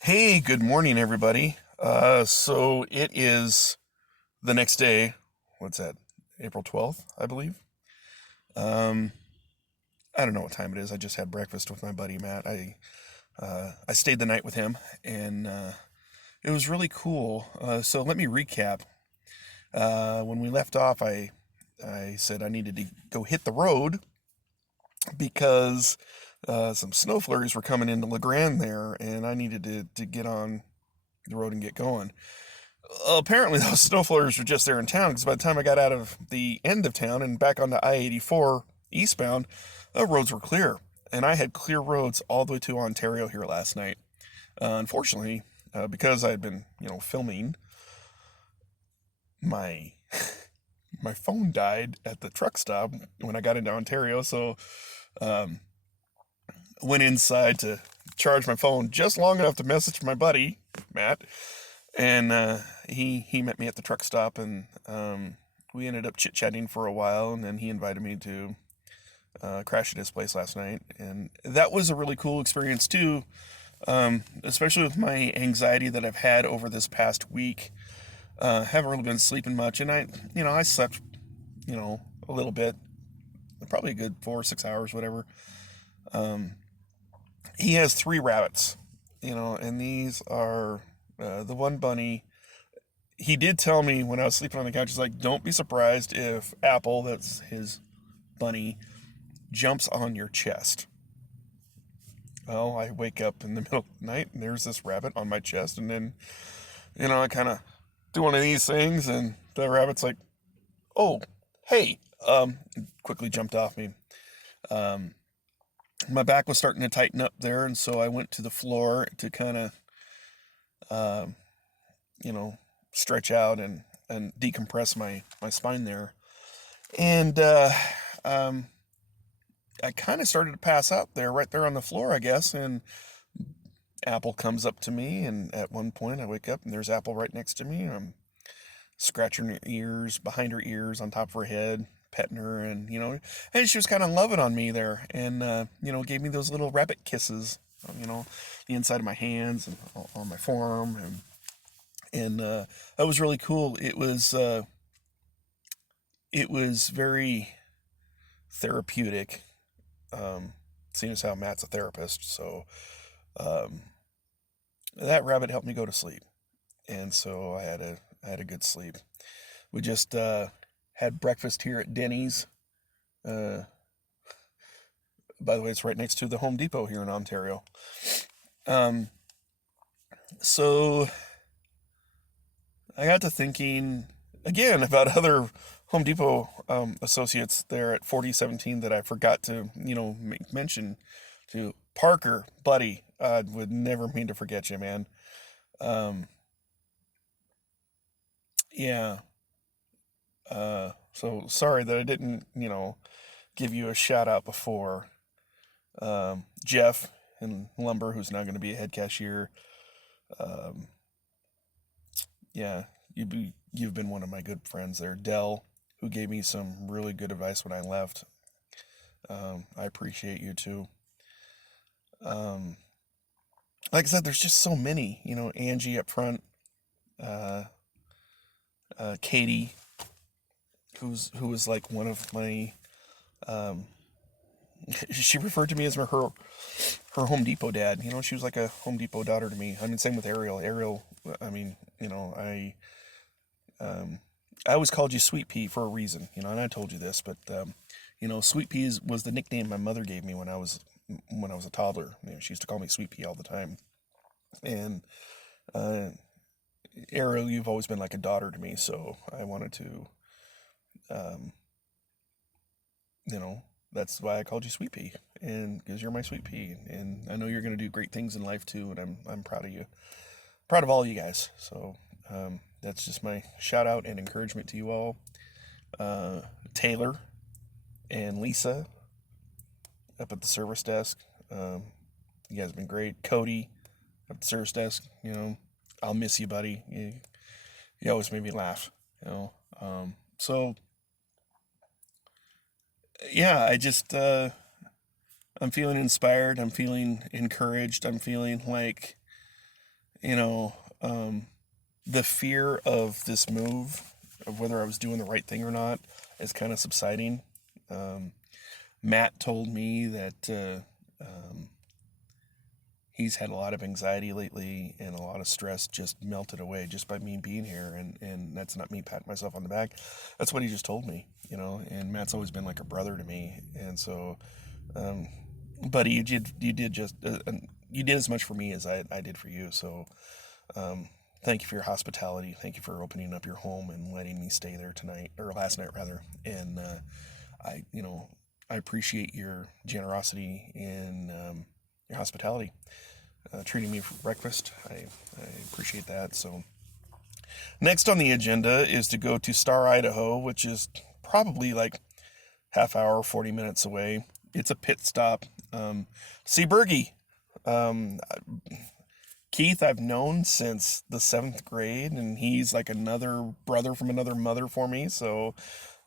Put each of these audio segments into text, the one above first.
Hey, good morning, everybody. So it is the next day. What's that? April 12th, I believe. Um, I don't know what time it is. I just had breakfast with my buddy Matt. I stayed the night with him, and it was really cool. So let me recap. When we left off, I said I needed to go hit the road because some snow flurries were coming into LeGrand there, and I needed to get on the road and get going. Apparently, those snow flurries were just there in town because by the time I got out of the end of town and back onto I-84 eastbound, roads were clear. And I had clear roads all the way to Ontario here last night. Unfortunately, because I had been, filming, my my phone died at the truck stop when I got into Ontario. So um, went inside to charge my phone just long enough to message my buddy Matt, and he met me at the truck stop, and we ended up chit chatting for a while, and then he invited me to crash at his place last night, and that was a really cool experience too. Especially with my anxiety that I've had over this past week. Haven't really been sleeping much, and I slept, a little bit, probably a good 4 or 6 hours, whatever. Um, he has three rabbits, and these are the one bunny. He did tell me when I was sleeping on the couch, he's like, don't be surprised if Apple, that's his bunny, jumps on your chest. Well, I wake up in the middle of the night and there's this rabbit on my chest, and then, I kind of do one of these things, and the rabbit's like, oh, hey, quickly jumped off me. Um, my back was starting to tighten up there, and so I went to the floor to kind of, um, you know, stretch out and decompress my spine there. And um, I kind of started to pass out there, right there on the floor, I guess. And Apple comes up to me, and at one point I wake up and there's Apple right next to me. I'm scratching her ears, behind her ears, on top of her head, petting her, and and she was kind of loving on me there, and gave me those little rabbit kisses, the inside of my hands and on my forearm, and that was really cool. It was very therapeutic, seeing as how Matt's a therapist. So um, that rabbit helped me go to sleep, and so I had a good sleep. We just had breakfast here at Denny's. Uh, by the way, it's right next to the Home Depot here in Ontario. Um, so I got to thinking again about other Home Depot associates there at 4017 that I forgot to, make mention to. Parker, buddy, I would never mean to forget you, man. Um, yeah. So sorry that I didn't, give you a shout out before. Jeff in Lumber, who's now going to be a head cashier. Um, yeah, you've been one of my good friends there. Dell, who gave me some really good advice when I left. I appreciate you too. Um, like I said, there's just so many. Angie up front, uh, Katie, who was like one of my. Um, she referred to me as her Home Depot dad. She was like a Home Depot daughter to me. I mean, same with Ariel. Ariel, I mean, um, I always called you Sweet Pea for a reason, and I told you this, but Sweet Pea was the nickname my mother gave me when I was a toddler. She used to call me Sweet Pea all the time. And uh, Ariel, you've always been like a daughter to me, so I wanted to, um, that's why I called you Sweet Pea, and because you're my Sweet Pea, and I know you're gonna do great things in life too, and I'm proud of you, proud of all you guys. So that's just my shout out and encouragement to you all. Taylor and Lisa up at the service desk. Um, you guys have been great. Cody up at the service desk. I'll miss you, buddy. You always made me laugh. So yeah, I'm feeling inspired. I'm feeling encouraged. I'm feeling like you know, the fear of this move, of whether I was doing the right thing or not, is kind of subsiding. Um, Matt told me that he's had a lot of anxiety lately and a lot of stress just melted away just by me being here. And that's not me patting myself on the back. That's what he just told me, and Matt's always been like a brother to me. And so, buddy, you did as much for me as I did for you. So, thank you for your hospitality. Thank you for opening up your home and letting me stay there tonight, or last night rather. And, I, you know, I appreciate your generosity and, your hospitality. Treating me for breakfast. I appreciate that. So, next on the agenda is to go to Star, Idaho, which is probably like half hour, 40 minutes away. It's a pit stop. See Bergie. Um, Keith, I've known since the 7th grade, and he's like another brother from another mother for me. So,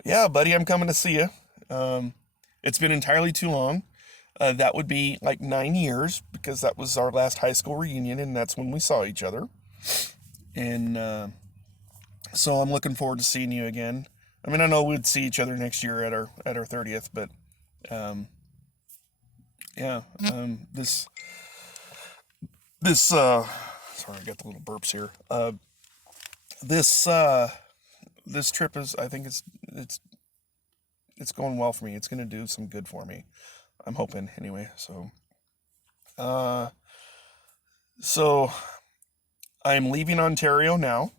yeah, buddy, I'm coming to see you. Um, it's been entirely too long. That would be like 9 years because that was our last high school reunion, and that's when we saw each other. And so I'm looking forward to seeing you again. I mean, I know we'd see each other next year at our 30th, but um, yeah, this sorry, I got the little burps here. This this trip is, I think it's going well for me. It's going to do some good for me. I'm hoping anyway. Uh, so I'm leaving Ontario now,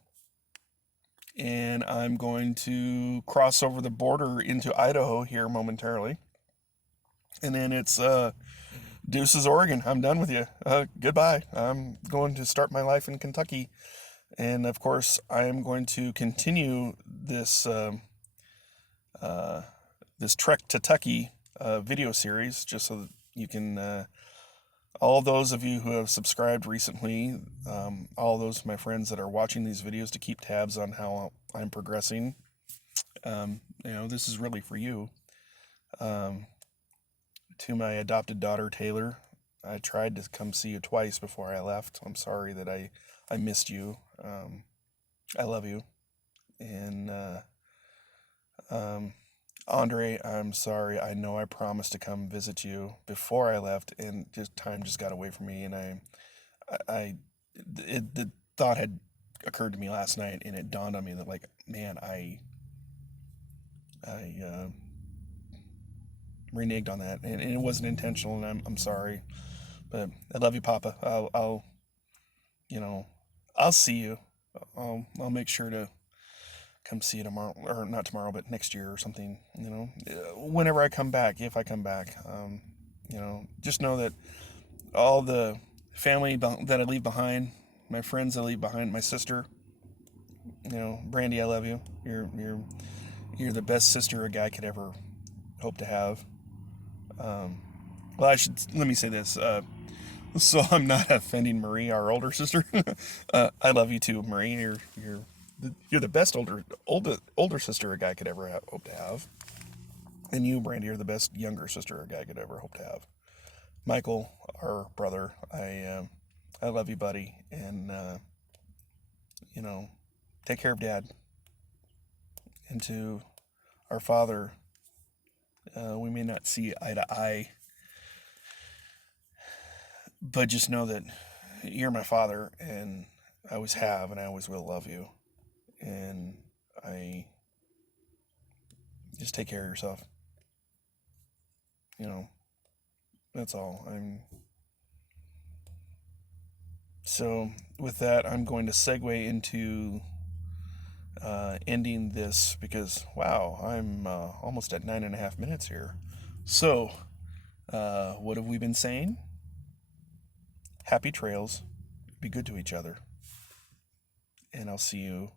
and I'm going to cross over the border into Idaho here momentarily, and then it's Deuces, Oregon. I'm done with you. Goodbye. I'm going to start my life in Kentucky, and of course, I am going to continue uh, this Trek to Tucky video series, just so that you can. All those of you who have subscribed recently, all those of my friends that are watching these videos, to keep tabs on how I'm progressing. This is really for you. Um, to my adopted daughter, Taylor, I tried to come see you twice before I left. I'm sorry that I missed you. I love you. And um, Andre, I'm sorry. I know I promised to come visit you before I left, and just time just got away from me. And the thought had occurred to me last night, and it dawned on me that, like, man, I reneged on that, and it wasn't intentional, and I'm sorry, but I love you, Papa. You know, I'll see you. I'll make sure to come see you tomorrow, or not tomorrow, but next year or something. Whenever I come back, if I come back. Just know that all the family that I leave behind, my friends I leave behind, my sister. Brandy, I love you. You're the best sister a guy could ever hope to have. Um, well, let me say this. So I'm not offending Marie, our older sister. I love you too, Marie. You're the best older sister a guy could ever hope to have. And you, Brandy, are the best younger sister a guy could ever hope to have. Michael, our brother, I love you, buddy, and you know, take care of Dad. And to our father, we may not see eye to eye, but just know that you're my father, and I always have, and I always will love you. And I just take care of yourself. You know, that's all. So with that, I'm going to segue into ending this because wow, I'm almost at 9.5 minutes here. So, what have we been saying? Happy trails. Be good to each other. And I'll see you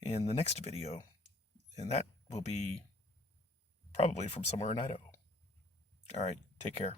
in the next video. And that will be probably from somewhere in Idaho. All right, take care.